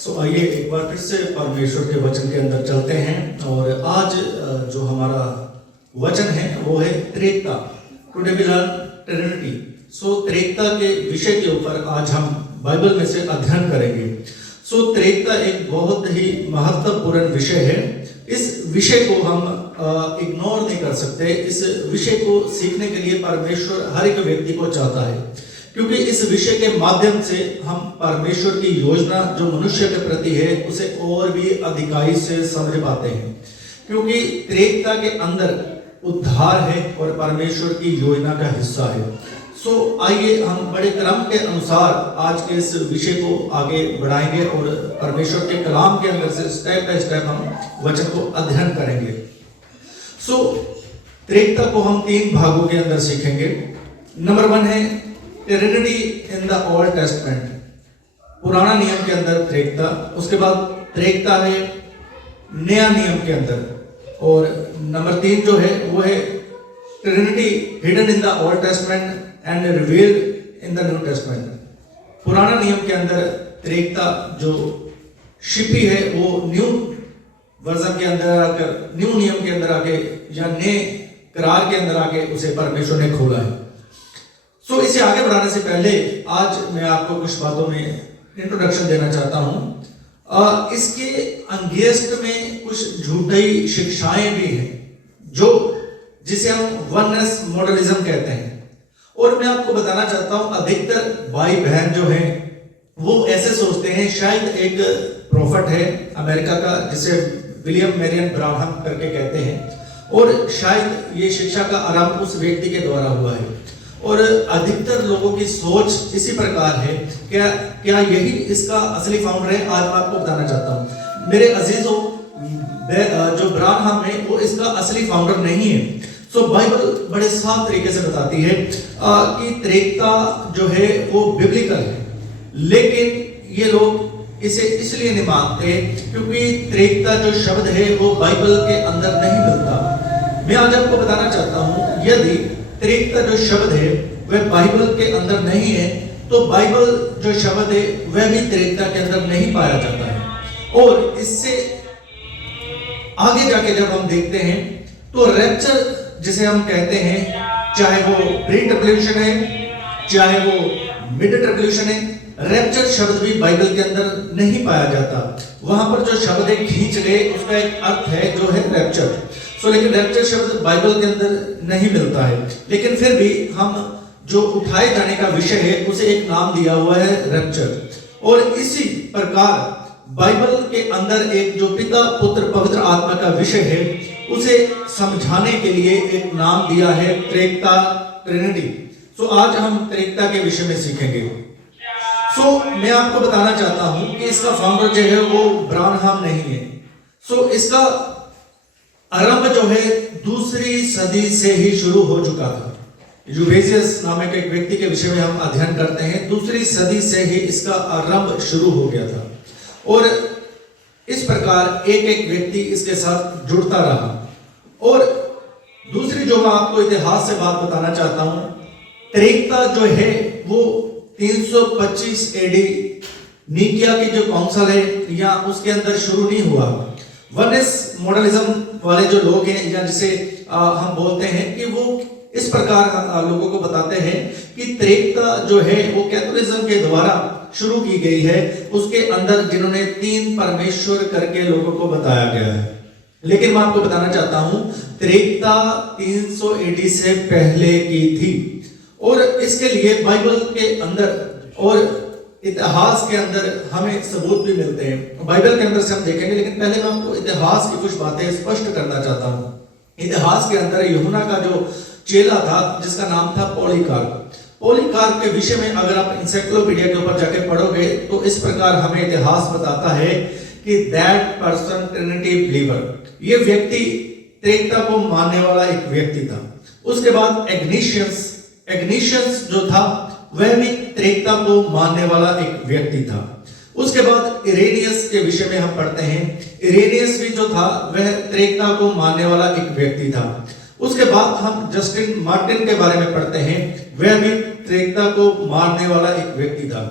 आइए एक बार फिर से परमेश्वर के वचन के अंदर चलते हैं। और आज जो हमारा वचन है वो है त्रिएकता। Today we learn Trinity. त्रिएकता के विषय के ऊपर आज हम बाइबल में से अध्ययन करेंगे। त्रिएकता एक बहुत ही महत्वपूर्ण विषय है। इस विषय को हम इग्नोर नहीं कर सकते। इस विषय को सीखने के लिए परमेश्वर हर एक व्यक्ति को चाहता है, क्योंकि इस विषय के माध्यम से हम परमेश्वर की योजना जो मनुष्य के प्रति है उसे और भी अधिकाई से समझ पाते हैं, क्योंकि त्रिएकता के अंदर उद्धार है और परमेश्वर की योजना का हिस्सा है। आइए हम बड़े क्रम के अनुसार आज के इस विषय को आगे बढ़ाएंगे और परमेश्वर के कलाम के अंदर से स्टेप बाय स्टेप हम वचन को अध्ययन करेंगे। त्रिएकता को हम 3 भागों के अंदर सीखेंगे। नंबर 1 है Trinity in the old testament, पुराना नियम के अंदर त्रिएकता। उसके बाद त्रिएकता है नया नियम के अंदर। और नंबर 3 जो है वो है Trinity hidden in the old testament and revealed in the new testament. पुराना नियम के अंदर त्रिएकता जो छिपी है वो न्यू वर्जन के अंदर आकर, न्यू नियम के अंदर आके या नए करार के अंदर आके उसे परमेश्वर ने खोला है। इसे आगे बढ़ाने से पहले आज मैं आपको कुछ बातों में इंट्रोडक्शन देना चाहता हूं। इसके अंगेस्ट में कुछ झूठी शिक्षाएं भी हैं जो जिसे हम वननेस मॉडलिज्म कहते हैं। और मैं आपको बताना चाहता हूं, अधिकतर भाई बहन जो हैं वो ऐसे सोचते हैं, शायद एक प्रोफेट है अमेरिका का जिसे विलियम मैरियन ब्राह्मण करके कहते हैं, और शायद ये शिक्षा का आरंभ उस व्यक्ति के द्वारा हुआ है। और अधिकतर लोगों की सोच इसी प्रकार है। क्या यही इसका असली फाउंडर है? आज मैं आपको बताना चाहता हूं मेरे अजीजों, जो ब्राह्मण है वो इसका असली फाउंडर नहीं है। बाइबल बड़े साफ तरीके से बताती है कि त्रिएकता जो है वो बिब्लिकल है, लेकिन ये लोग इसे इसलिए नहीं मानते क्योंकि त्रिएकता जो शब्द है वो बाइबल के अंदर नहीं मिलता। मैं आज आपको बताना चाहता हूं, यदि त्रिएकता जो शब्द है वह बाइबल के अंदर नहीं है तो बाइबल जो शब्द है वह भी त्रिएकता के अंदर नहीं पाया जाता है। और इससे आगे जाके जब हम देखते हैं तो रैप्चर जिसे हम कहते हैं, चाहे वो प्री ट्रिब्यूलेशन है चाहे वो मिड ट्रिब्यूलेशन है, रैप्चर शब्द भी बाइबल के अंदर नहीं पाया जाता। वहां पर जो शब्द है खींच ले, उसका एक अर्थ है जो है रैप्चर। लेकिन रैप्चर शब्द बाइबल के अंदर नहीं मिलता है, लेकिन फिर भी हम जो उठाए जाने का विषय है उसे एक नाम दिया हुआ है रैप्चर। और इसी प्रकार बाइबल के अंदर एक जो पिता पुत्र पवित्र आत्मा का विषय है उसे समझाने के लिए एक नाम दिया है त्रिएकता, ट्रिनिटी। आज हम त्रिएकता के विषय में सीखेंगे। मैं आपको बताना चाहता हूं कि इसका फाउंडर जो है वो ब्राह्मण नहीं है। इसका आरंभ जो है 2री सदी से ही शुरू हो चुका था। यूबेजियस नामक एक व्यक्ति के विषय में हम अध्ययन करते हैं। 2री सदी से ही इसका आरंभ शुरू हो गया था और इस प्रकार एक एक व्यक्ति इसके साथ जुड़ता रहा। और दूसरी जो मैं आपको इतिहास से बात बताना चाहता हूं, त्रिएकता जो है वो 325 एडी निकिया की जो काउंसिल है या उसके अंदर शुरू नहीं हुआ। वननेस मॉडलिज्म वाले जो लोग हैं या जिसे हम बोलते हैं कि वो इस प्रकार लोगों को बताते हैं कि त्रिएकता जो है वो कैथोलिज्म के द्वारा शुरू की गई है, उसके अंदर जिन्होंने 3 परमेश्वर करके लोगों को बताया गया है। लेकिन मैं आपको बताना चाहता हूं त्रिएकता 300 एडी से पहले की थी। और इसके लिए बाइबल के अंदर और इतिहास के अंदर हमें सबूत भी मिलते हैं। बाइबल के अंदर से हम देखेंगे, लेकिन पहले मैं आपको इतिहास की कुछ बातें स्पष्ट करना चाहता हूं। इतिहास के अंदर यूहन्ना का जो चेला था जिसका नाम था पॉलीकार्प के विषय में अगर आप एनसाइक्लोपीडिया के ऊपर जाके पढ़ोगे तो इस प्रकार हमें इतिहास बताता है कि दैट पर्सन ट्रिनिटी बिलीवर, ये व्यक्ति त्रिएकता को मानने वाला एक व्यक्ति था। उसके बाद एग्निशियस जो था वह भी त्रिएकता को मानने वाला एक व्यक्ति था। उसके बाद इरेनियस के विषय में हम पढ़ते हैं, इरेनियस भी जो था वह त्रिएकता को मानने वाला एक व्यक्ति था। उसके बाद हम जस्टिन मार्टिन के बारे में पढ़ते हैं, वह भी त्रिएकता को मानने वाला एक व्यक्ति था।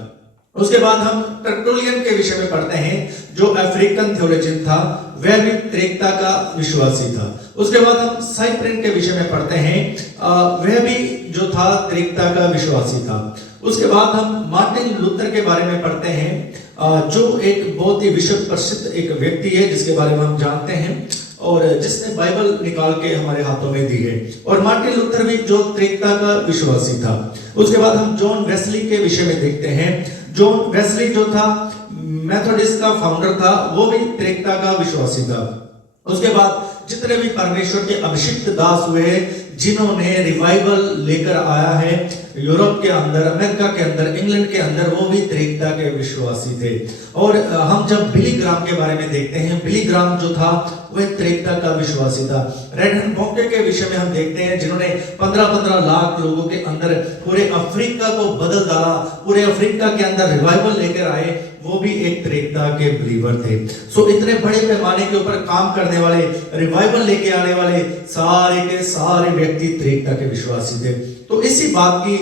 उसके बाद हम टर्टुलियन के विषय में पढ़ते हैं, जो अफ्रीकन थियोलॉजियन था, वह भी त्रेकता का विश्वासी था। उसके बाद हम साइप्रिन के विषय में पढ़ते हैं, वह भी जो था त्रेकता का विश्वासी था। उसके बाद हम मार्टिन लूथर के बारे में पढ़ते हैं, जो एक बहुत ही विश्व प्रसिद्ध एक व्यक्ति है जिसके बारे में हम जानते हैं और जिसने बाइबल निकाल के हमारे हाथों में दी है। और मार्टिन लूथर भी जो त्रेकता का विश्वासी था। उसके बाद हम जॉन वेस्ली के विषय में देखते हैं। जॉन वेस्ली जो था मेथोडिस्ट का फाउंडर था, वो भी त्रेकता का विश्वासी था। उसके बाद जितने भी परमेश्वर के अभिषिक्त दास हुए, जिन्होंने रिवाइवल लेकर आया है यूरोप के अंदर, अमेरिका के अंदर, इंग्लैंड के अंदर, वो भी त्रेकता के विश्वासी थे। और हम जब बिली ग्राम के बारे में देखते हैं, बिली ग्राम जो था वह त्रेकता का विश्वासी था। रेडहन बॉन्के के विषय में हम देखते हैं, जिन्होंने 15-15 लाख लोगों के अंदर पूरे अफ्रीका को बदल डाला, पूरे अफ्रीका के अंदर रिवाइवल लेकर आए, वो भी एक त्रेकता के बिलीवर थे। सो इतने बड़े पैमाने के ऊपर काम करने वाले, रिवाइवल लेके आने वाले सारे के सारे व्यक्ति त्रेकता के विश्वासी थे। तो इसी बात की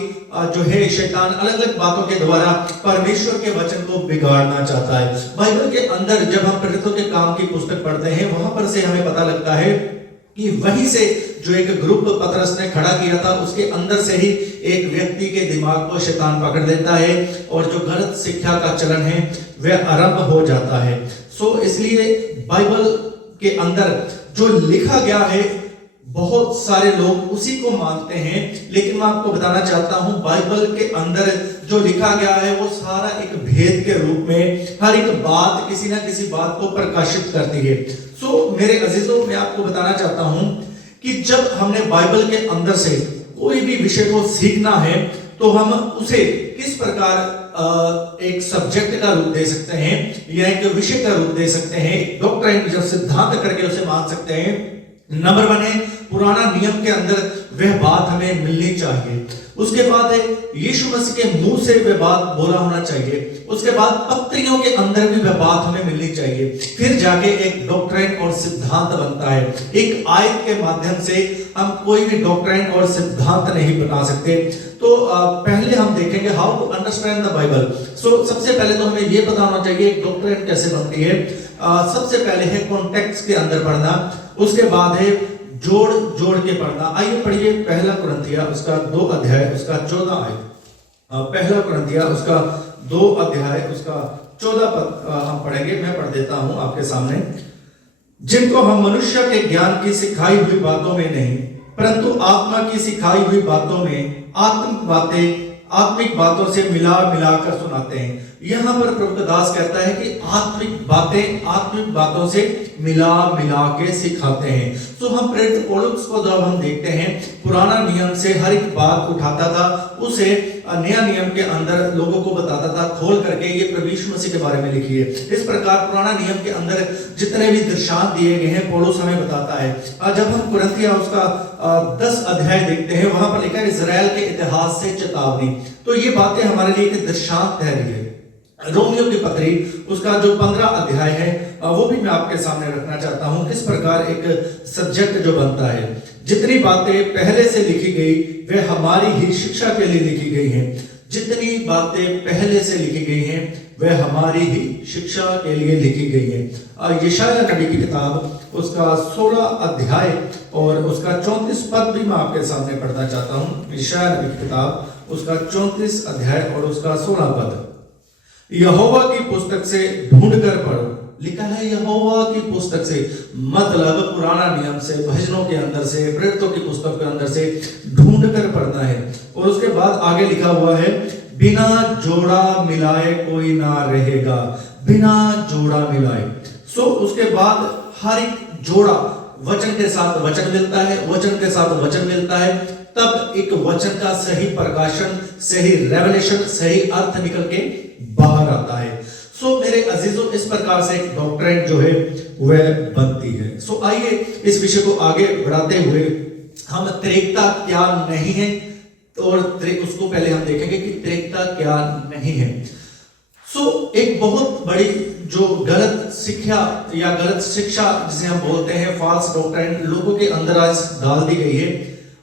जो है शैतान अलग अलग बातों के द्वारा परमेश्वर के वचन को बिगाड़ना चाहता है। बाइबल के अंदर जब हम प्रेरितों के काम की पुस्तक पढ़ते हैं, वहां पर से हमें पता लगता है कि वहीं से जो एक ग्रुप पतरस ने खड़ा किया था, उसके अंदर से ही एक व्यक्ति के दिमाग को शैतान पकड़ लेता है और जो गलत शिक्षा का चलन है वह आरंभ हो जाता है। सो इसलिए बाइबल के अंदर जो लिखा गया है, बहुत सारे लोग उसी को मानते हैं, लेकिन मैं आपको बताना चाहता हूं बाइबल के अंदर जो लिखा गया है वो सारा एक भेद के रूप में हर एक बात किसी ना किसी बात को प्रकाशित करती है। सो मेरे अजीजों, मैं आपको बताना चाहता हूं कि जब हमने बाइबल के अंदर से कोई भी विषय को सीखना है तो हम उसे किस प्रकार एक सब्जेक्ट का रूप दे सकते हैं या एक विषय का रूप दे सकते हैं, एक डॉक्ट्रिन जो सिद्धांत करके उसे मान सकते हैं। नंबर 1 है, पुराना नियम के अंदर वह बात हमें मिलनी चाहिए। उसके बाद है यीशु मसीह के मुंह से वह बात बोला होना चाहिए। उसके बाद पत्रियों के अंदर भी वह बात हमें मिलनी चाहिए। फिर जाके एक डॉक्ट्रिन और सिद्धांत बनता है। एक आयत के माध्यम से हम कोई भी डॉक्ट्रिन और सिद्धांत नहीं बना सकते। तो पहले हम देखेंगे how to understand the Bible. So सबसे पहले तो हमें यह पता होना चाहिए एक डॉक्ट्रिन कैसे बनती है। सबसे पहले है कॉन्टेक्स्ट के अंदर पढ़ना, उसके बाद है जोड़ जोड़ के पढ़ना। आइए पढ़िए पहला कुरिन्थिया उसका 2 अध्याय उसका 14 आयत। पहला कुरिन्थिया उसका 2 अध्याय उसका 14 पद हम पढ़ेंगे। मैं पढ़ देता हूं आपके सामने। जिनको हम मनुष्य के ज्ञान की सिखाई हुई बातों में नहीं, परंतु आत्मा की सिखाई हुई बातों में आत्मिक बातों से मिला मिलाकर सुनाते हैं। यहां पर प्रभु दास कहता है कि आत्मिक बातों से मिला मिला के सिखाते हैं। तो हम प्रेरित पौलुस को जब हम देखते हैं, पुराना नियम से हर एक बात उठाता था, उसे नया नियम के अंदर लोगों को बताता था खोल करके, ये प्रभु यीशु मसीह के बारे में लिखी है। इस प्रकार पुराना नियम के अंदर जितने भी दृष्टांत दिए गए हैं पौलुस हमें बताता है। जब हम कुरिन्थिया उसका 10 अध्याय देखते हैं, वहां पर लिखा है इजराइल के इतिहास से चेतावनी। तो ये बातें हमारे लिए एक दृष्टांत ठहरी है। रोमियो की पत्री उसका जो 15 अध्याय है वो भी मैं आपके सामने रखना चाहता हूं, किस प्रकार एक सब्जेक्ट जो बनता है। जितनी बातें पहले से लिखी गई वह हमारी ही शिक्षा के लिए लिखी गई हैं। जितनी बातें पहले से लिखी गई हैं वह हमारी ही शिक्षा के लिए लिखी गई हैं। यशायाह नबी की किताब उसका 16 अध्याय और उसका 34 पद भी मैं आपके सामने पढ़ना चाहता हूं। यशायाह नबी की किताब उसका 34 अध्याय और उसका 16 पद। यहोवा की पुस्तक से ढूंढ कर पढ़ो। लिखा है यहोवा की पुस्तक से, मतलब पुराना नियम से, भजनों के अंदर से, प्रेरितों की पुस्तक के अंदर से ढूंढ कर पढ़ना है। और उसके बाद आगे लिखा हुआ है बिना जोड़ा मिलाए कोई ना रहेगा, बिना जोड़ा मिलाए। सो उसके बाद हर एक जोड़ा वचन के साथ वचन मिलता है, वचन के साथ वचन मिलता है, तब एक वचन का सही प्रकाशन, सही रेवलेशन, सही अर्थ निकल के बाहर आता है। सो मेरे अजीजों, इस प्रकार से एक डॉक्ट्रिन जो है वह बनती है। सो आइए इस विषय को आगे बढ़ाते हुए हम त्रेकता क्या नहीं है और उसको पहले हम देखेंगे कि त्रेकता क्या नहीं है। सो एक बहुत बड़ी जो गलत शिक्षा या गलत शिक्षा जिसे हम बोलते हैं फॉल्स डॉक्ट्रिन लोगों के अंदर आज डाल दी गई है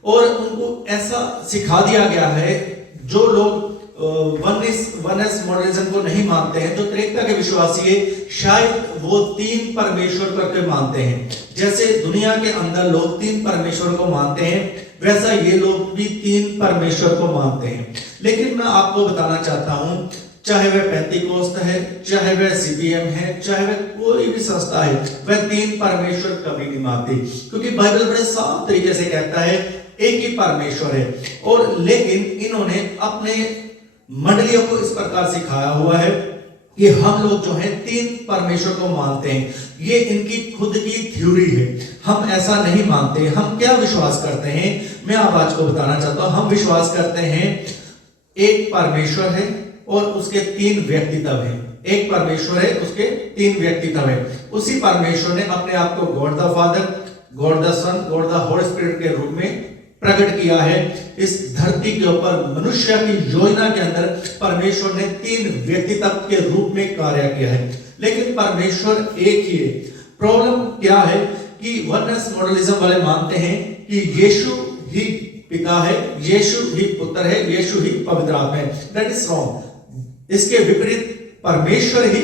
और उनको ऐसा सिखा दिया गया है, जो लोग वननेस मॉडलिज्म को नहीं मानते हैं, जो त्रिएकता के विश्वासी है, शायद वो तीन परमेश्वर करके मानते हैं। जैसे दुनिया के अंदर लोग तीन परमेश्वर को मानते हैं, वैसा ये लोग भी तीन परमेश्वर को मानते हैं। लेकिन मैं आपको बताना चाहता हूं, चाहे वह पेंतीकोस्त है, चाहे वह सीपीएम है, चाहे वह कोई भी संस्था है, वह तीन परमेश्वर कभी नहीं मानती, क्योंकि बाइबल बड़े साफ तरीके से कहता है एक ही परमेश्वर है। और लेकिन इन्होंने अपने मंडलियों को इस प्रकार सिखाया हुआ है कि हम लोग जो है तीन परमेश्वर को मानते हैं। ये इनकी खुद की थ्योरी है, हम ऐसा नहीं मानते। हम क्या विश्वास करते हैं, मैं आप आज को बताना चाहता हूं। हम विश्वास करते हैं एक परमेश्वर है और उसके तीन व्यक्तित्व हैं। एक परमेश्वर है, उसके तीन व्यक्तित्व हैं। उसी परमेश्वर ने अपने आप को God the Father, God the Son, God the Holy Spirit के रूप में प्रकट किया है। इस धरती के ऊपर मनुष्य की योजना के अंदर परमेश्वर ने तीन व्यक्तित्व के रूप में कार्य किया है, लेकिन परमेश्वर एक ही है। प्रॉब्लम क्या है कि वननेस मॉडलिज्म वाले मानते हैं कि यीशु ही पिता है, यीशु ही पुत्र है, यीशु ही पवित्र आत्मा है। That is wrong. इसके विपरीत परमेश्वर ही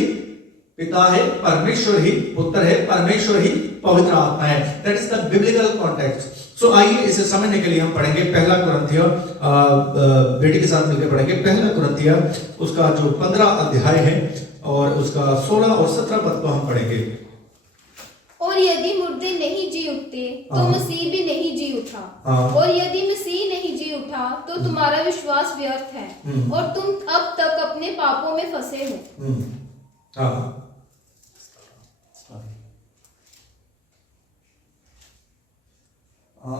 पिता है, परमेश्वर ही पुत्र है, परमेश्वर ही पवित्र आत्मा है। That is the biblical context. So आइए इसे समझने के लिए हम पढ़ेंगे पहला कुरिन्थियों, बेटी के साथ मिलकर पढ़ेंगे पहला कुरिन्थियों, उसका जो 15 अध्याय है और उसका 16 और 17 पद को हम पढ़ेंगे। और यदि मुर्दे नहीं जी उठते तो मसीह भी नहीं जी उठा, और यदि मसीह नहीं जी उठा तो तुम्हारा विश्वास व्यर्थ है और तुम अब तक अपने पापों में फंसे हो।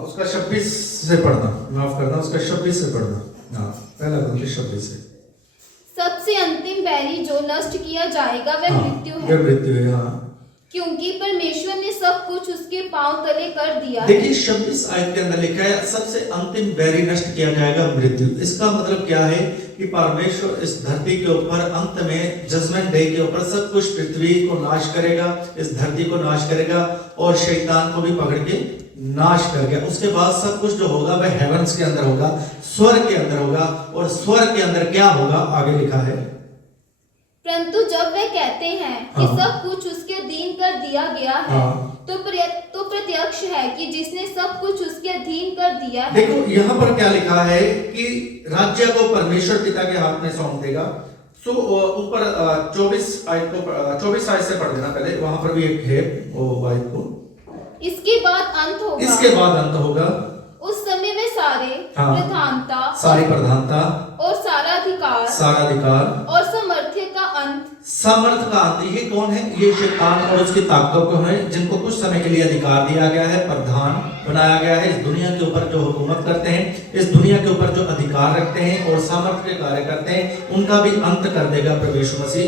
उसका 26 से पढ़ना, माफ करना, उसका 26 से पढ़ना। पहला कुरिन्थियों 26 से। सबसे अंतिम बैरी जो नष्ट किया जाएगा वह मृत्यु है। वह मृत्यु है, हाँ। क्योंकि परमेश्वर ने सब कुछ उसके पांव तले कर दिया है। देखिए 26 आयत के अंदर लिखा है सबसे अंतिम बैरी नष्ट किया जाएगा मृत्यु। इसका मतलब क्या है कि परमेश्वर इस धरती के ऊपर अंत में जजमेंट डे के ऊपर सब कुछ पृथ्वी को नाश करेगा, इस धरती को नाश करेगा और शैतान को भी पकड़ के नाश कर गया। उसके बाद सब कुछ जो होगा वह हेवंस के अंदर होगा, स्वर्ग के अंदर होगा। और स्वर्ग के अंदर क्या होगा आगे लिखा है, परंतु जब वे कहते हैं कि सब कुछ उसके अधीन कर दिया गया है, तो प्रत्यक्ष है कि जिसने सब कुछ उसके अधीन कर दिया है। देखो यहाँ पर क्या लिखा है कि राज्य को परमेश्वर पिता के हाथ में सौंप देगा। सो ऊपर 24 आयत से पढ़ देना पहले, वहां पर भी एक है वो आयत को। इसके बाद अंत होगा, इसके बाद अंत होगा, उस समय वे प्रधानता, सारी प्रधानता और सारा अधिकार और सामर्थ्य का अंत। सामर्थ का अंत ये कौन है? ये शैतान और उसकी ताकतों को है, जिनको कुछ समय के लिए अधिकार दिया गया है, प्रधान बनाया गया है। इस दुनिया के ऊपर जो हुकूमत करते हैं, इस दुनिया के ऊपर जो अधिकार रखते हैं और सामर्थ्य के कार्य करते हैं, उनका भी अंत कर देगा प्रभु यीशु मसीह।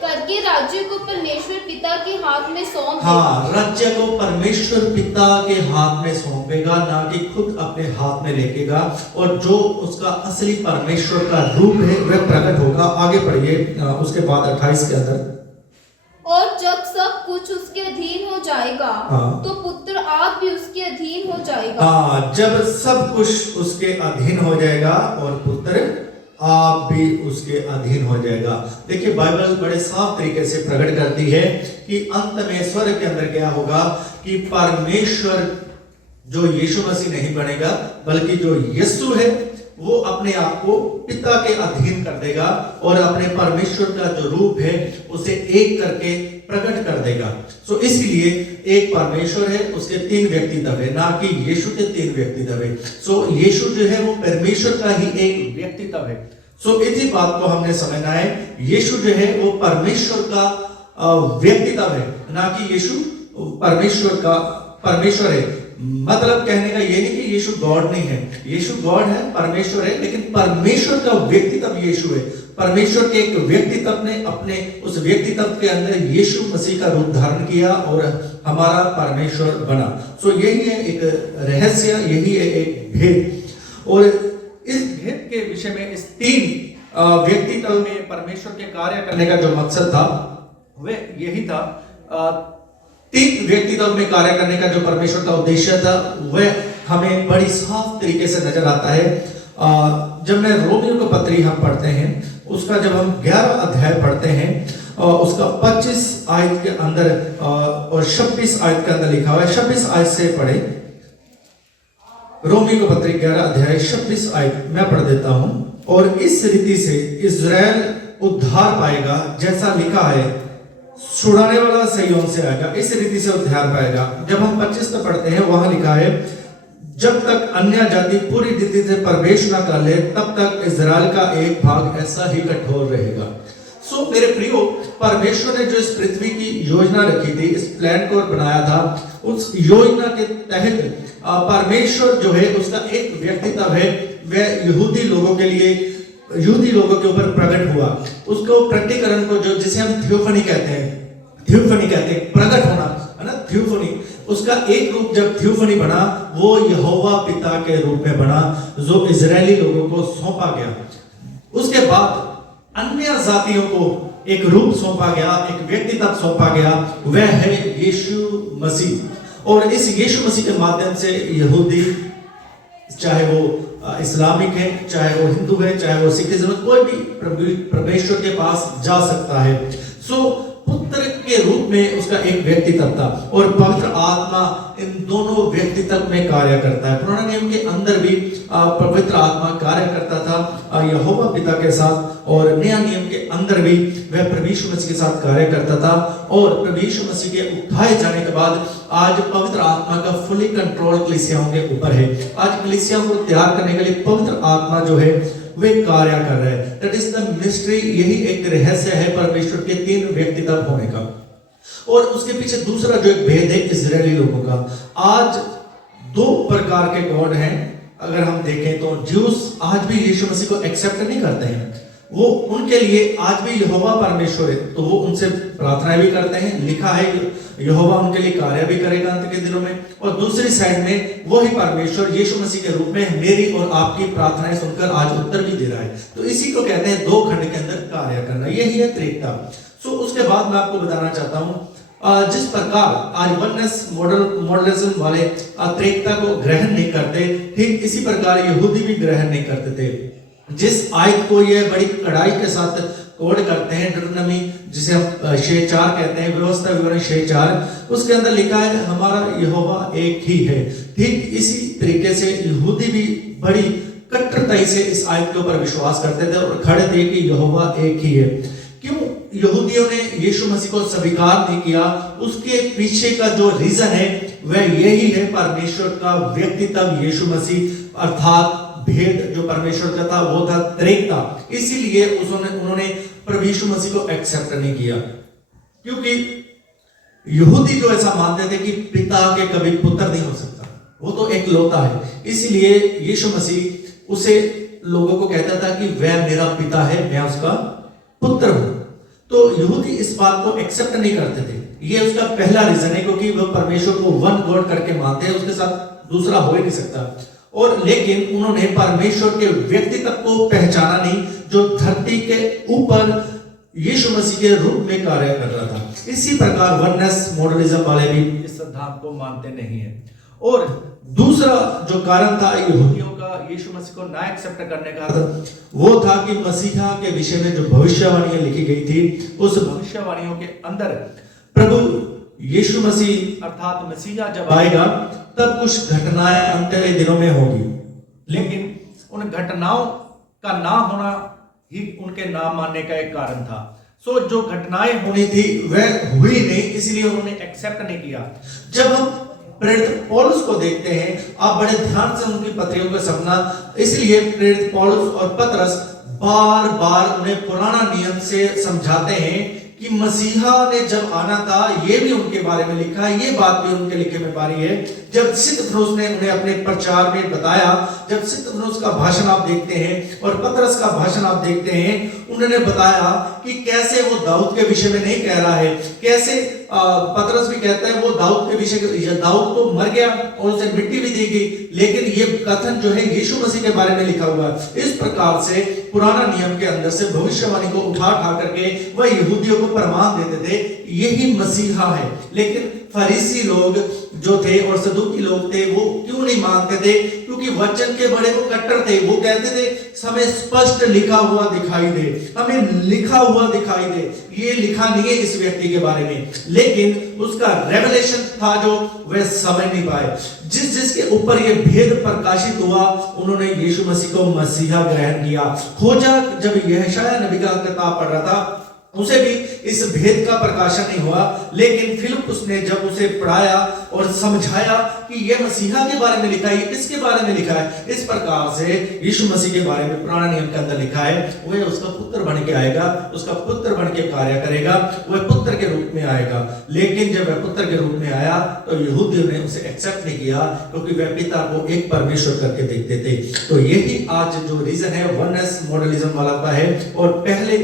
करके राज्य को परमेश्वर पिता के हाथ में सौंप देगा। राज्य को परमेश्वर पिता के हाथ में सौंपेगा, ना कि खुद अपने हाथ में लेकेगा। और जो उसका असली परमेश्वर का रूप है वह प्रकट होगा। आगे पढ़िए उसके बाद 28 के अंदर। और जब सब कुछ उसके अधीन हो जाएगा तो पुत्र आप भी उसके अधीन हो जाएगा। जब सब कुछ उसके अधीन हो जाएगा और पुत्र आप भी उसके अधीन हो जाएगा। देखिए बाइबल बड़े साफ तरीके से प्रकट करती है कि अंत में स्वर्ग के अंदर क्या होगा कि परमेश्वर जो यीशु मसीह नहीं बनेगा, बल्कि जो यीशु है वो अपने आप को पिता के अधीन कर देगा और अपने परमेश्वर का जो रूप है उसे एक करके प्रकट कर देगा। सो इसलिए एक परमेश्वर है, उसके तीन व्यक्तित्व है, ना कि यीशु के तीन व्यक्तित्व है। सो यीशु जो है वो परमेश्वर का ही एक व्यक्तित्व है। सो इसी बात को हमने समझना है, यीशु जो है वो परमेश्वर का व्यक्तित्व है, ना कि यीशु परमेश्वर है। मतलब कहने का ये नहीं कि यीशु गॉड नहीं है, यीशु गॉड है, परमेश्वर है, लेकिन परमेश्वर का व्यक्तित्व यीशु है। परमेश्वर के एक व्यक्तित्व ने अपने उस व्यक्तित्व के अंदर यीशु मसीह का रूप धारण किया और हमारा परमेश्वर बना। सो यही है एक रहस्य, यही है एक भेद। और इस भेद के विषय में, इस तीन व्यक्तित्व में परमेश्वर के कार्य करने का जो मकसद था वह यही था। तीन व्यक्तित्व में कार्य करने का जो परमेश्वर का उद्देश्य था वह हमें बड़ी साफ तरीके से नजर आता है। जब मैं रोमियो को पत्री हम पढ़ते हैं, उसका जब हम 11 अध्याय पढ़ते हैं, उसका 25 आयत के अंदर और 26 आयत के अंदर लिखा हुआ है। 26 आयत से पढ़े, रोमियो को पत्री 11 अध्याय 26 आयत मैं पढ़ देता हूं। और इस रीति से इज़राइल उद्धार पाएगा, जैसा लिखा है, छुड़ाने वाला सिय्योन से आएगा, इस रीति से उद्धार पाएगा। जब हम 25 तक पढ़ते हैं, वहां लिखा है, जब तक अन्य जाति पूरी रीति से प्रवेश न कर ले, तब तक इज़राइल का एक भाग ऐसा ही कठोर रहेगा। सो मेरे प्रियो, परमेश्वर ने जो इस पृथ्वी की योजना रखी थी, इस प्लान को बनाया था, उस योजना के तहत परमेश्वर जो है उसका एक व्यक्तित्व है, वह यहूदी लोगों के लिए, यहूदी लोगों के ऊपर प्रकट हुआ। उसको प्रकटीकरण को जो जिसे हम थियोफनी कहते हैं, प्रकट होना है ना, थियोफनी, उसका एक रूप जब थियोफनी बना, वो यहोवा पिता के रूप में बना, जो इजरायली लोगों को सौंपा गया। उसके बाद अन्य जातियों को एक रूप सौंपा गया, एक व्यक्तित्व सौंपा गया, वह है यीशु मसीह। और इस यीशु मसीह के माध्यम से यहूदी, चाहे वो इस्लामिक है, चाहे वो हिंदू है, चाहे वो सिखिज्म, कोई भी परमेश्वर के पास जा सकता है। सो पुत्र के रूप में उसका एक व्यक्तित्व था, और पवित्र आत्मा इन दोनों व्यक्तित्व में कार्य करता है। पुराने नियम के अंदर भी पवित्र आत्मा कार्य करता था यहोवा पिता के साथ, और नया नियम के अंदर भी वह प्रभु यीशु मसीह के साथ कार्य करता था। और प्रभु यीशु मसीह के उठाए जाने के बाद आज पवित्र आत्मा का फुली कंट्रोल कलीसियाओं के ऊपर है। आज कलीसियाओं को तैयार करने के लिए पवित्र आत्मा जो है वे कार्य कर रहे हैं। दैट इज द मिस्ट्री, यही एक रहस्य है परमेश्वर के 3 व्यक्तित्व होने का। और उसके पीछे दूसरा जो एक भेद है इजरायली लोगों का। आज 2 प्रकार के गॉड हैं। अगर हम देखें तो ज्यूस आज भी यीशु मसीह को एक्सेप्ट नहीं करते हैं, वो उनके लिए आज भी यहोवा परमेश्वर है, तो वो उनसे प्रार्थनाएं भी करते हैं। लिखा है यहोवा उनके लिए कार्य भी करेगा अंत के दिनों में। और दूसरी साइड में वही परमेश्वर यीशु मसीह के रूप में मेरी और आपकी प्रार्थनाएं सुनकर आज उत्तर भी दे रहा है। तो इसी को कहते हैं 2 खंड के अंदर कार्य करना, यही है त्रिकता। सो उसके बाद मैं आपको बताना चाहता हूं, जिस प्रकार आज वननेस मॉडलिज्म वाले त्रिकता को ग्रहण नहीं करते, ठीक इसी प्रकार यहूदी भी ग्रहण नहीं करते थे। जिस आयत को ये बड़ी कड़ाई के साथ कोड करते हैं, डिटरनमी जिसे हम 6:4 कहते हैं, व्यवस्था विवरण 6:4, उसके अंदर लिखा है हमारा यहोवा एक ही है। ठीक इसी तरीके से यहूदी भी बड़ी कट्टरताई से इस आयत के ऊपर विश्वास करते थे और खड़े थे कि यहोवा एक ही है। क्यों यहूदियों ने यीशु मसीह को स्वीकार नहीं किया? उसके पीछे का जो रीजन है वह यही है, परमेश्वर का व्यक्तित्व यीशु मसीह, अर्थात भेद जो परमेश्वर का था वो था त्रिकता। इसीलिए उन्होंने प्रभु यीशु मसीह को एक्सेप्ट नहीं किया, क्योंकि यहूदी जो ऐसा मानते थे कि पिता के कभी पुत्र नहीं हो सकता, वो तो एक लौता है। इसीलिए यीशु मसीह उसे लोगों को कहता था कि वह मेरा पिता है, मैं उसका पुत्र हूं। तो यहूदी इस बात को एक्सेप्ट नहीं करते थे। ये उसका पहला रीजन है, क्योंकि वह परमेश्वर को वन गॉड करके मानते हैं, उसके साथ दूसरा हो ही नहीं सकता। और लेकिन उन्होंने परमेश्वर के व्यक्तित्व को पहचाना नहीं, जो धरती के ऊपर यीशु मसीह के रूप में कार्य कर रहा था। इसी प्रकार वननेस मॉडलिज्म वाले भी इस सिद्धांत को मानते नहीं है। और दूसरा जो कारण था यहूदियों का यीशु मसीह को ना एक्सेप्ट करने का, वो था कि मसीहा के विषय में जो भविष्यवाणियां लिखी गई थी, उस भविष्यवाणियों के अंदर प्रभु यीशु मसीह अर्थात मसीहा जब आएगा तब कुछ घटनाएं अंत के दिनों में होगी, लेकिन उन घटनाओं का ना होना ही उनके ना मानने का एक कारण था। सो जो घटनाएं होनी थी वह हुई नहीं, इसलिए उन्होंने एक्सेप्ट नहीं किया। जब हम प्रेरित पौलुस को देखते हैं, आप बड़े ध्यान से उनकी पत्रियों को समझना, इसलिए प्रेरित पौलुस और पतरस बार बार उन्हें पुराना नियम से समझाते हैं कि मसीहा ने जब आना था, ये भी उनके बारे में लिखा है, ये बात भी उनके लिखे में पारी है। जब स्तिफनुस ने उन्हें अपने प्रचार में बताया, जब स्तिफनुस का भाषण आप देखते हैं और पतरस का भाषण आप देखते हैं, उन्होंने बताया कि कैसे वो दाऊद के विषय में नहीं कह रहा है, कैसे पतरस भी कहता है वो दाऊद के विषय, दाऊद तो मर गया और उसे मिट्टी भी दी गई, लेकिन ये कथन जो है यीशु मसीह के बारे में लिखा हुआ है। इस प्रकार से पुराना नियम के अंदर से भविष्यवाणी को उठा करके वह यहूदियों को प्रमाण देते थे यही मसीहा है। लेकिन फरीसी लोग जो थे और सदूकी लोग थे वो क्यों नहीं मानते थे? क्योंकि वचन के बड़े वो कट्टर थे। वो कहते थे हमें स्पष्ट लिखा हुआ दिखाई दे, हमें लिखा हुआ दिखाई दे, ये लिखा नहीं है इस व्यक्ति के बारे में। लेकिन उसका रेवलेशन था जो वह समझ नहीं पाए। जिसके ऊपर ये भेद प्रकाशित हुआ उन्होंने यीशु मसीह को मसीहा ग्रहण किया। खोजा जब यशायाह नबी का किताब पढ़ रहा था उसे भी इस भेद का प्रकाशन नहीं हुआ, लेकिन फिलिप उसने जब उसे पढ़ाया और समझाया कि यह मसीहा के बारे में लिखा है, किसके बारे में लिखा है, इस प्रकार से यीशु मसीह के बारे में पुराने नियम के अंदर लिखा है वह उसका पुत्र बन के आएगा, उसका पुत्र बन के कार्य करेगा, वह पुत्र के रूप में आएगा। लेकिन जब वह पुत्र के रूप में आया तो यहूदियों ने उसे एक्सेप्ट नहीं किया क्योंकि वह पिता को एक परमेश्वर करके देखते थे। तो यही आज जो रीजन है वननेस मॉडलिज्म वाला का है। और पहले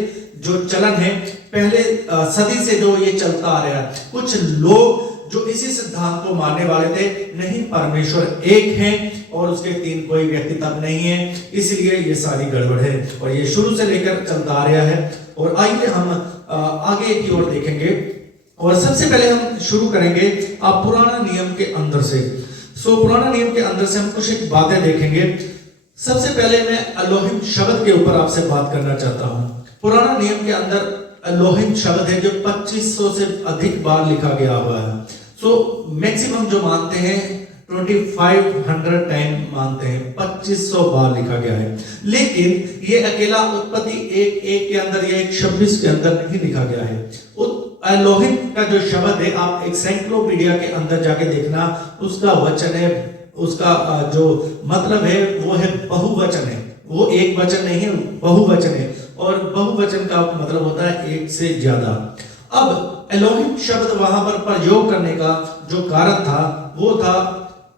जो चलन है पहले सदी से जो ये चलता आ रहा है, कुछ लोग जो इसी सिद्धांत को मानने वाले थे, नहीं परमेश्वर एक है और उसके तीन कोई व्यक्ति तब नहीं है, इसलिए ये सारी गड़बड़ है और ये शुरू से लेकर चलता आ रहा है। और आइए हम आगे की ओर देखेंगे और सबसे पहले हम शुरू करेंगे आप पुराना नियम के अंदर से। पुराना नियम के अंदर से हम कुछ एक बातें देखेंगे। सबसे पहले मैं एलोहिम शब्द के ऊपर आपसे बात करना चाहता हूं। पुराना नियम के अंदर एलोहिम शब्द है जो 2500 से अधिक बार लिखा गया हुआ है। मैक्सिमम जो मानते हैं 2500 टाइम मानते हैं, 2500 बार लिखा गया है। लेकिन ये अकेला उत्पत्ति 1:1 के अंदर या 1:26 के अंदर नहीं लिखा गया है। एलोहिम का जो शब्द है आप एनसाइक्लोपीडिया के अंदर जाके देखना, उसका वचन है, उसका जो मतलब है वो है बहुवचन है, वो एक वचन नहीं है, बहुवचन है। और बहुवचन का मतलब होता है एक से ज्यादा। अब एलोहिम शब्द वहां पर प्रयोग करने का जो कारण था वो था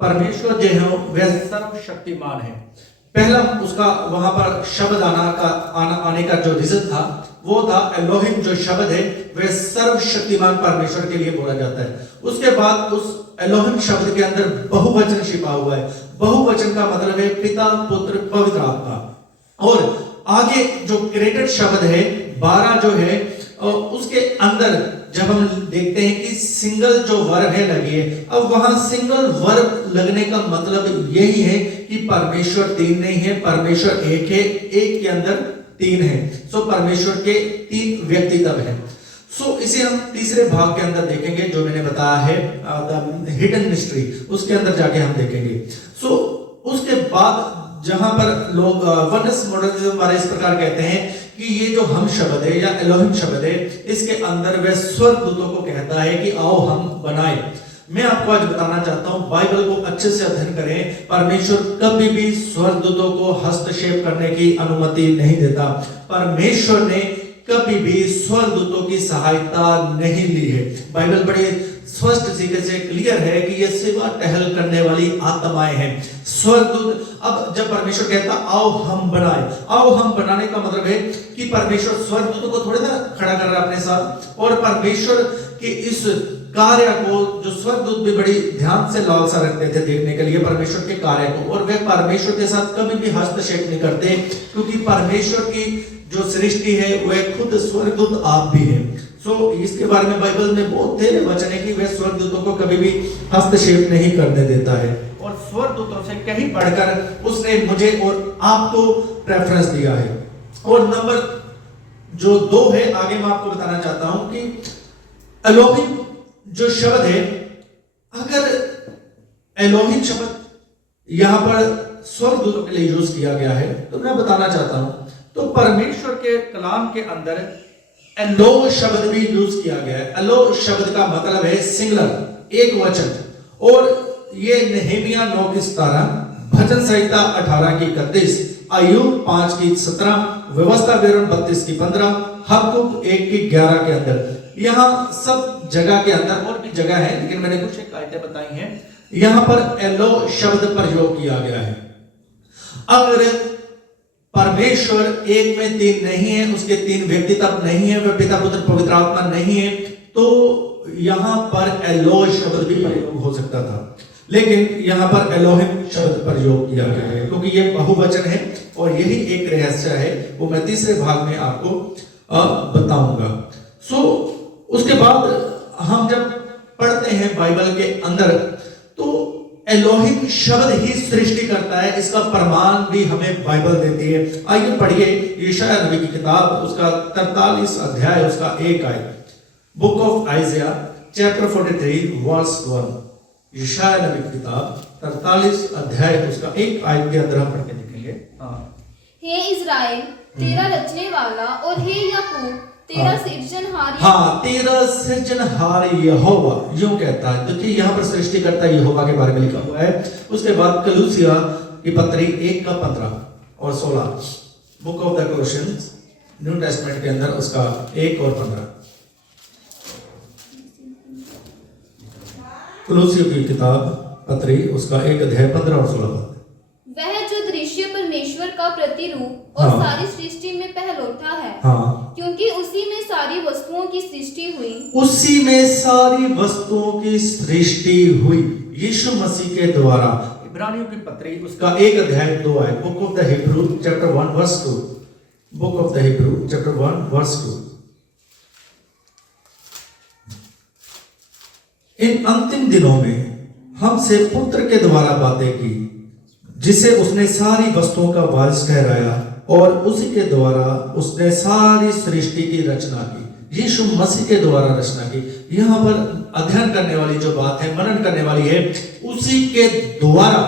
परमेश्वर जो है वह सर्वशक्तिमान है। पहला उसका वहां पर शब्द आने का जो रीजन था वो था एलोहिम जो शब्द है वह सर्वशक्तिमान परमेश्वर के लिए बोला जाता है। उसके बाद उस एलोहिम शब्द के अंदर बहुवचन छिपा हुआ है। बहुवचन का मतलब है पिता, पुत्र, पवित्र आत्मा। और आगे जो क्रिएटेड शब्द है 12 जो है उसके अंदर जब हम देखते हैं कि सिंगल जो वर्ब है लगी है, अब वहां सिंगल वर्ब लगने का मतलब यही है कि परमेश्वर तीन नहीं है, परमेश्वर एक है, एक के अंदर तीन है। परमेश्वर के तीन व्यक्तित्व है। इसे हम तीसरे भाग के अंदर देखेंगे जो मैंने बताया है द हिडन मिस्ट्री, उसके अंदर जाके हम देखेंगे। उसके बाद जहां पर लोग वननेस मॉडलिज्म वाले इस प्रकार कहते हैं कि ये जो हम शब्द है या एलोहिम शब्द है इसके अंदर वह स्वर्गदूतों को कहता है कि आओ हम बनाए। मैं आपको आज बताना चाहता हूं बाइबल को अच्छे से अध्ययन करें। परमेश्वर कभी भी स्वर्गदूतों को हस्तक्षेप करने की अनुमति नहीं देता। परमेश्वर ने कभी भी स्वर्गदूतों की सहायता नहीं ली है। बाइबल बड़े स्पष्ट तरीके से क्लियर है कि ये सेवा टहल करने वाली आत्माएं हैं। स्वर्गदूत, अब जब परमेश्वर कहता आओ हम बनाए, आओ हम बनाने का मतलब है कि परमेश्वर स्वर्गदूतों को थोड़ी ना खड़ा कर रहा है अपने साथ, और परमेश्वर के इस कार्य को जो स्वर्गदूत भी बड़ी ध्यान से लालसा रखते थे देखने के लिए परमेश्वर के कार्य को, और वे परमेश्वर के साथ कभी भी हस्तक्षेप नहीं करते क्योंकि परमेश्वर की जो सृष्टि है वह खुद स्वर्गदूत आप भी हैं। इसके बारे में बाइबल में बहुत ढेर वचन है कि वह स्वर्गदूतों को कभी भी हस्तक्षेप नहीं करने देता है, और स्वर्गदूतों से कहीं बढ़कर उसने मुझे और आपको प्रेफरेंस दिया है। और नंबर जो 2 है आगे मैं आपको बताना चाहता हूं कि एलोहिम जो शब्द है, अगर एलोहिम शब्द यहां पर स्वर्गदूतों के लिए यूज किया गया है तो मैं बताना चाहता हूं तो परमेश्वर के कलाम के अंदर एलो शब्द भी यूज किया गया है। एलो शब्द का मतलब है सिंगुलर, एक वचन, और ये नहमिया 9:17, भजन संहिता 18:31, अय्यूब 5:17, व्यवस्था विवरण 32:15, हबक्कुक 1:11 के अंदर, यहाँ सब जगह के अंदर और भी जगह है लेकिन मैंने कुछ एक आयतें बताई हैं, यहां पर एलो शब्द प्रयोग किया गया है। अगर परमेश्वर एक में तीन नहीं है, उसके तीन व्यक्तित्व नहीं है, वह पिता पुत्र पवित्र आत्मा नहीं है, तो यहां पर एलो शब्द भी प्रयोग हो सकता था, लेकिन यहां पर एलोहिम शब्द प्रयोग किया गया है क्योंकि यह बहुवचन है और यही एक रहस्य है, वो मैं तीसरे भाग में आपको बताऊंगा। उसके बाद हम जब पढ़ते हैं टैबरनेकल के अंदर, तो एलोहिम शब्द ही सृष्टि करता है, इसका प्रमाण भी हमें बाइबल देती है। आइए पढ़िए यशायाह नबी की किताब, उसका 43 अध्याय, उसका 1 आयत। Book of Isaiah chapter 43 verse 1। यशायाह नबी की किताब 43 अध्याय, उसका 1 आयत के अंदर हम पढ़ के देखेंगे। हे इज़राइल तेरा रचने वाला, और हे याकूब तेरा सिरजनहार। हाँ, तेरा सृजनहार यहोवा, यूं कहता है। देखिए यहाँ पर सृष्टिकर्ता यहोवा के बारे में लिखा हुआ है। उसके बाद कलूसिया की पत्री 1 का 15 और 16, book of the Colossians New Testament के अंदर, उसका 1 और 15। कलूसियों की किताब पत्री, उसका 1 अध्याय 15 और 16 पद। वह जो दृश्य परमेश्वर का प्रतिरूप और सारी सृष्टि में पहलौठा है, क्योंकि उसी में सारी वस्तुओं की सृष्टि हुई। उसी में सारी वस्तुओं की सृष्टि हुई यीशु मसीह के द्वारा। इब्रानियों की पत्री, उसका 1 अध्याय 2 आयत। Book of the Hebrews chapter 1 verse 2। Book of the Hebrews chapter 1 verse 2। इन अंतिम दिनों में हमसे पुत्र के द्वारा बातें की, जिसे उसने सारी वस्तुओं का वारिस ठहराया, और उसी के द्वारा उसने सारी सृष्टि की रचना की। यीशु मसीह के द्वारा रचना की। यहाँ पर अध्ययन करने वाली जो बात है, मनन करने वाली है, उसी के द्वारा।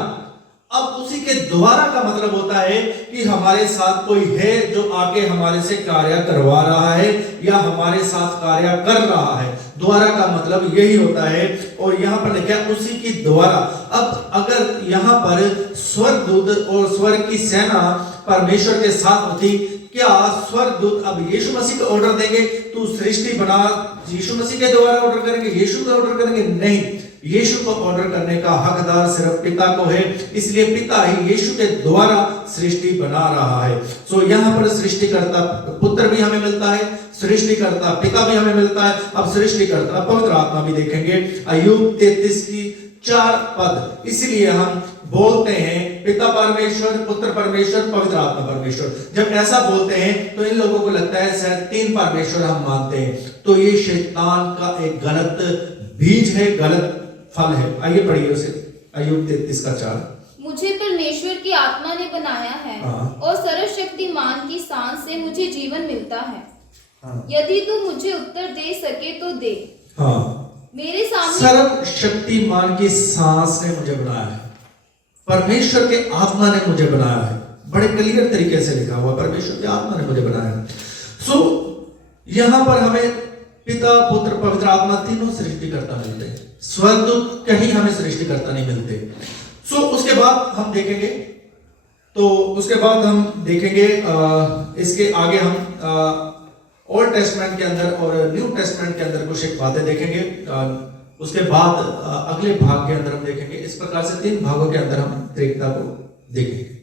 अब उसी के द्वारा का मतलब होता है कि हमारे साथ कोई है जो आके हमारे से कार्य करवा रहा है या हमारे साथ कार्य कर रहा है। द्वारा का मतलब यही होता है, और यहाँ पर लिखा है उसी की द्वारा। अब अगर यहाँ पर स्वर्गदूत और स्वर्ग की सेना परमेश्वर के साथ होती, क्या स्वर्गदूत अब यीशु मसीह को ऑर्डर देंगे तू सृष्टि बना, यीशु मसीह के द्वारा ऑर्डर करेंगे, यीशु को ऑर्डर करेंगे? नहीं, यीशु को ऑर्डर करने का हकदार सिर्फ पिता को है, इसलिए पिता ही यीशु के द्वारा सृष्टि बना रहा है। सो यहाँ पर सृष्टिकर्ता पुत्र भी हमें मिलता है, सृष्टिकर्ता पिता भी हमें मिलता है, अब सृष्टिकर्ता पवित्र आत्मा भी देखेंगे। अय्यूब 33 की 4 पद। इसलिए हम बोलते हैं पिता परमेश्वर, पुत्र परमेश्वर, पवित्र आत्मा परमेश्वर। जब ऐसा बोलते हैं तो इन लोगों को लगता है शायद 3 परमेश्वर हम मानते हैं, तो ये शैतान का एक गलत बीज है, गलत फल है। आइए पढ़िए उसे, अय्यूब 33 का 4। मुझे परमेश्वर की आत्मा ने बनाया है, और सर्वशक्तिमान की सांस से मुझे जीवन मिलता है। यदि तू मुझे उत्तर दे सके तो दे। मेरे सामने सर्वशक्तिमान की सांस ने मुझे बनाया है, परमेश्वर के आत्मा ने मुझे बनाया है। बड़े क्लियर तरीके से लिखा हुआ, परमेश्वर की आत्मा ने मुझे बनाया है। सो यहां पर हमें पिता, पुत्र, पवित्र आत्मा तीनों सृष्टिकर्ता मिलते हैं। स्वर्गदूत कहीं हमें सृष्टिकर्ता नहीं मिलते। सो उसके बाद हम देखेंगे, इसके आगे हम ओल्ड टेस्टमेंट के अंदर और न्यू टेस्टमेंट के अंदर कुछ एक बातें देखेंगे। उसके बाद अगले भाग के अंदर हम देखेंगे। इस प्रकार से 3 भागों के अंदर हम त्रिकता को देखेंगे।